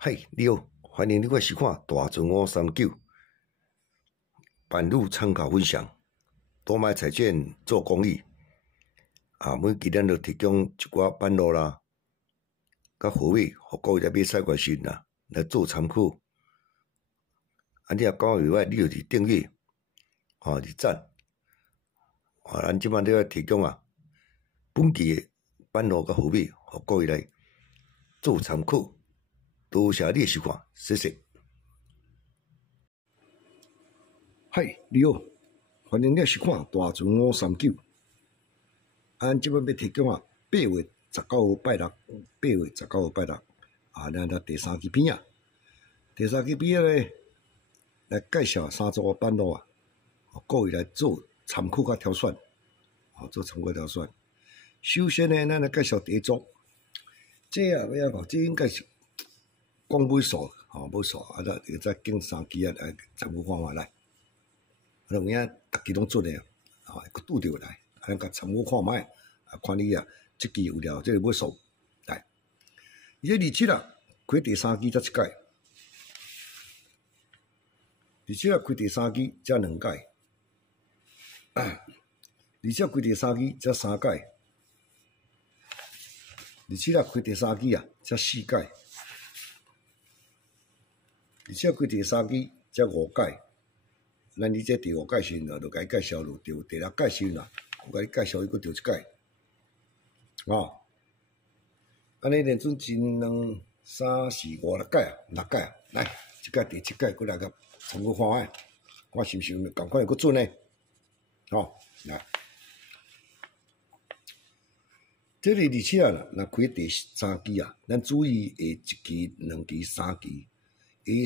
嗨，你好，欢迎你来收看大船539版路参考分享。多买彩券做公益每期咱就提供一寡版路啦，甲货尾，互各位来买彩券时啦，来做参考。你若讲袂歹，你就是订阅，是赞。咱即摆咧提供本期的版路甲货尾，互各位来做参考。多谢你的收看，谢谢。嗨，你好，欢迎你收看大船539。咱即摆要提供8月19号拜六咱第三期片第三期片咧来介绍3组版路各位来做参考甲挑选，做参考挑选。首先呢，咱来介绍第一组，这要讲，这应该是讲尾数，尾数再经3期来参考看卖来。有影逐期拢准诶会拄着来，咱甲参考看卖，看你即期有了即个尾数来。而且27开第三期才一届，27开第三期才2届，27开第三期才3届，27开第三期才4届，27开第三期才5届。咱你这第5届时就甲伊介绍落，第6届时我甲你介绍伊佫着一届，安尼连准真2、3、4、5、6届6届来，即届第7届佫来甲参考看卖，看是毋是共款佫准呢？来，这个27若开第3期咱注意下1期、2期、3期，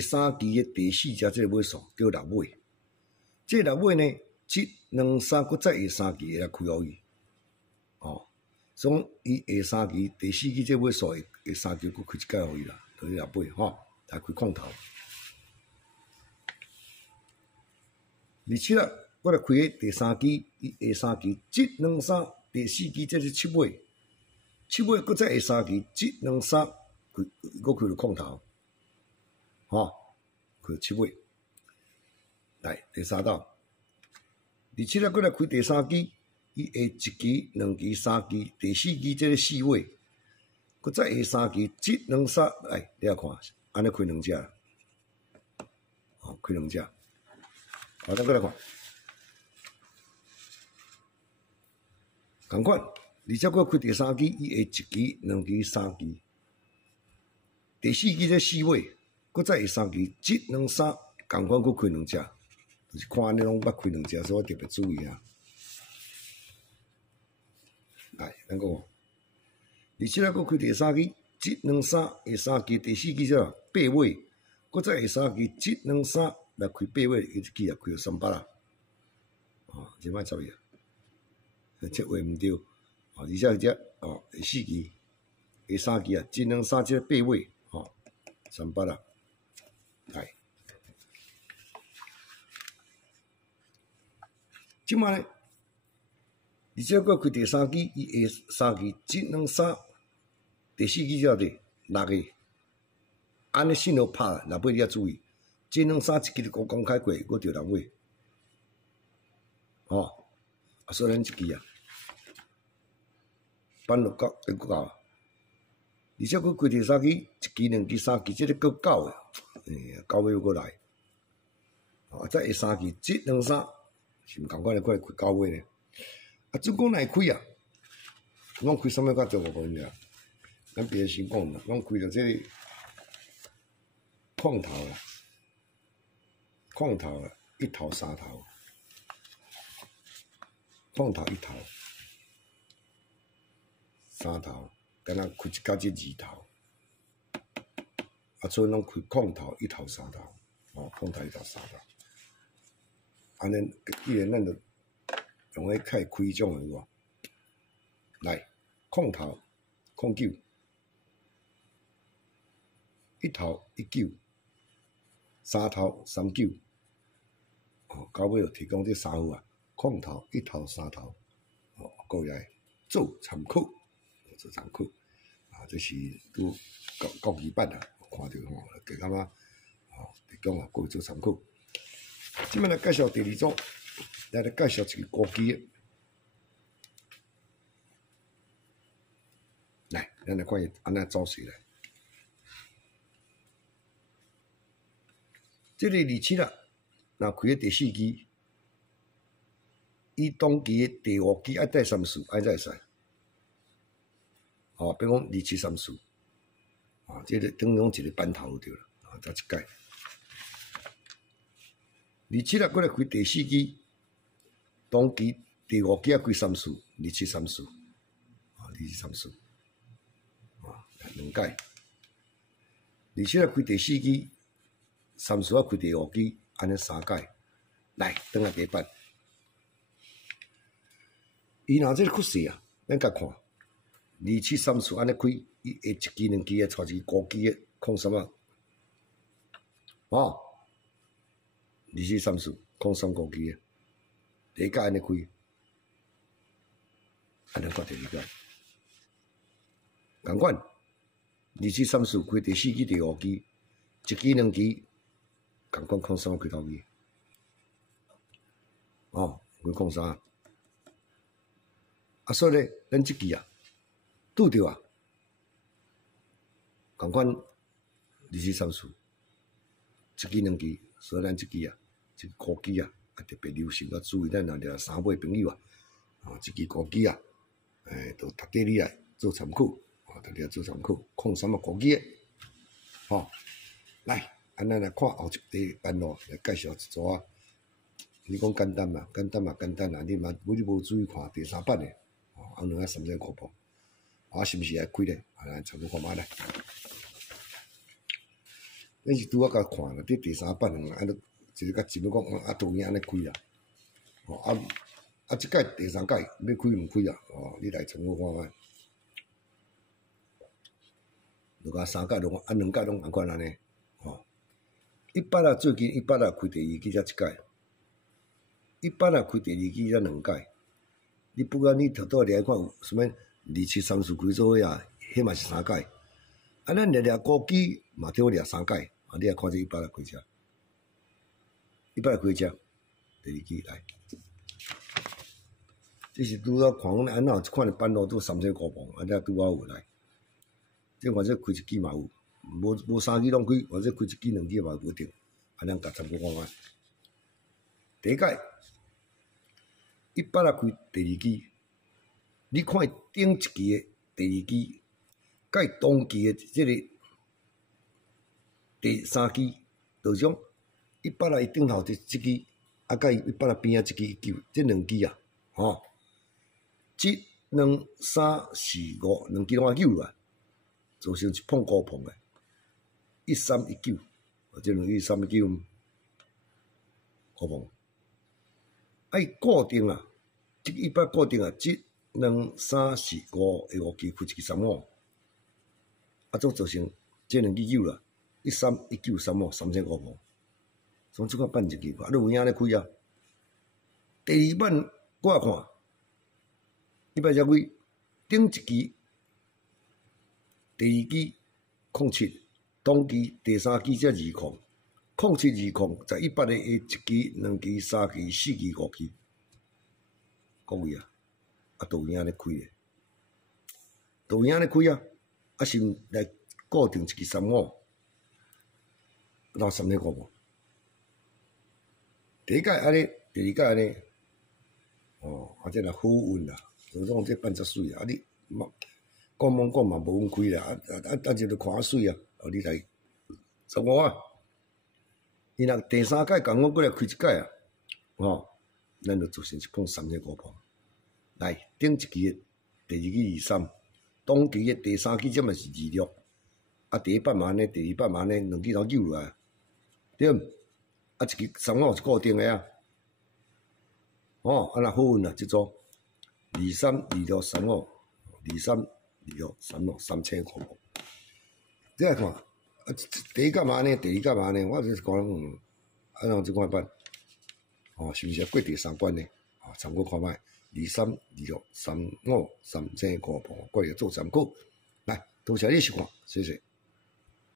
下3期的第4只这个尾数叫6尾。这6尾呢，1、2、3，佫再下3期会来开互伊，所以伊下3期、第4期这尾数下3期佫开一届互伊啦，就是6尾来开空头。27我来开第3期，下3期1、2、3，第4期这是7尾，7尾佫再下3期1、2、3，佫开了空头，开7尾。来第3道，27佫来开第3期，伊下1期、2期、3期，第4期这个4尾，佫再下3期1、2、3，来你看，安尼开2只，开2只，咱佫来看，同款，27佫开第3期，伊下1期、2期、3期，第4期这4尾，佫再下3期1、2、3，同款佫开2只。就是看安尼拢捌开2只，所以我特别注意来，咱讲27佫开第3期1、2、3，下3期第4期叫8尾，佫再下3期1、2、3来开8尾，一期开到38啦。即摆注意这画毋对，而且这第4期、下3期1、2、3这8尾，38啦，来。即摆呢，27佫开第3期，伊下3期1、2、3，第4期叫第6个，安尼信号拍6尾你要注意，1、2、3一期就公开过，佫着6尾，所以咱一期版路到佫到，27佫开第3期，1期、2期、3期，这个佫9个，9尾佫来，再下3期1、2、3。是毋共款的，过来开9尾呢？总共来开拢开啥物较重要讲尔？咱别先讲啦，拢开到这个空头1头3头，空头1头3头，敢若开一甲这2头，所以拢开空头1头3头，空头1头3头。安尼，既然咱就用迄开迄种诶有无？来，空头空9，1头19，3头39，到尾就提供这3副空头1头3头，各位来做参考，这是国语版看到吼，加感觉吼，提供啊各位做参考。即摆来介绍第二组，来介绍一个高机的。来，咱来看伊安怎走势来。这个27啦，若开个第4支，伊当期的第5支爱带34，安才会使。哦，比如讲2734，啊，这个等于讲一个班头就对了，啊，才一届。27啦，过来开第4支，当期第5支啊开34，2734，啊，2734，啊，2届。27啦开第4支，34啊开第5支，安尼3届。来，转来第8。伊若这个趋势啊，咱甲看，2734安尼开，伊下一支2支啊，带一支高支的03啊，哦，2734 03高支的，第一届安尼开，安尼看第二届，共款，2734开第4支、第5支，一支2支，共款03开头支，哦，开03。啊，所以咧，咱即支啊，拄着啊，共款2734，一支2支，所以咱即支啊，即高支啊，啊特别留心啊，注意咱若掠三尾朋友啊，啊，即支高支啊，都读底里来做参考，啊，读底做参考，看什么高支的，吼，来，安尼来看后一个班落来介绍一组啊。你讲简单嘛？简单嘛？简单啊！你无注意看第3版的。啊，23000块半，啊，是毋是爱开咧？啊，来参考看卖咧。咱是拄啊甲看啦，第3版安尼，一个甲前面讲啊，导演安尼开啊，哦即届第3届要开毋开啊？哦，你来参考看卖。就甲3届拢2届拢共款安尼，哦。100啊，最近100啊开第2季才一届，100啊开第2季才2届。你不管你头倒来看有啥物2734开做伙啊，迄嘛是3届。啊，咱掠高机嘛对我掠3届，啊，你来看这100啊开遮，100啊开遮，第2季来。这是拄仔看安怎即款的班路拄3000块半，啊，拄仔有来。这或者开一支嘛有，无3支拢开，或者开一支2支嘛无定，啊，咱甲参考看卖。第一届。100啊开第2支，你看顶一期的第2支，甲伊当期的即个第3支，就种100啊伊顶头即支，啊甲伊100啊边啊即支9，即2支啊，吼，即2、3、4、5 2支拢啊9啊，造成一碰高碰的，1319，即21319高碰。爱固定啊，即100固定啊，即2、3、4、5下5期开一支35，啊，总造成即2支9啦，13、19、35 3000块半，从即款办一支，啊，你有影咧开啊？第2版我看100只几，顶一期第2支07，当期第3支才20。0720在100的1支、2支、3支、4支、5支，各位啊，啊导演咧开诶，导演咧开啊，啊是来固定一支35，拿3000块半。第一届安尼，第二届安尼，哦，啊这若好运啦，就讲这办遮水啊，你讲嘛无阮开啦，啊就看啊水啊，哦你来15啊。伊若第3届共阮过来开一届啊，吼，咱就造成一碰3000块半。来，顶一期的第2支23，当期的第3期则嘛是26，啊第1版嘛安尼，第2版嘛安尼，2支头9落来，对，啊一支35是固定的啊，哦，啊若好运啦，即组23、26、35、23、26、35 3000块半，你来看。啊，第一届嘛安尼，第二届嘛安尼，我就是讲，按照即款办，哦，是毋是过第3关呢？啊，参考看卖，23、26、35 3000块半，过来做参考。来，多谢你收看，谢谢。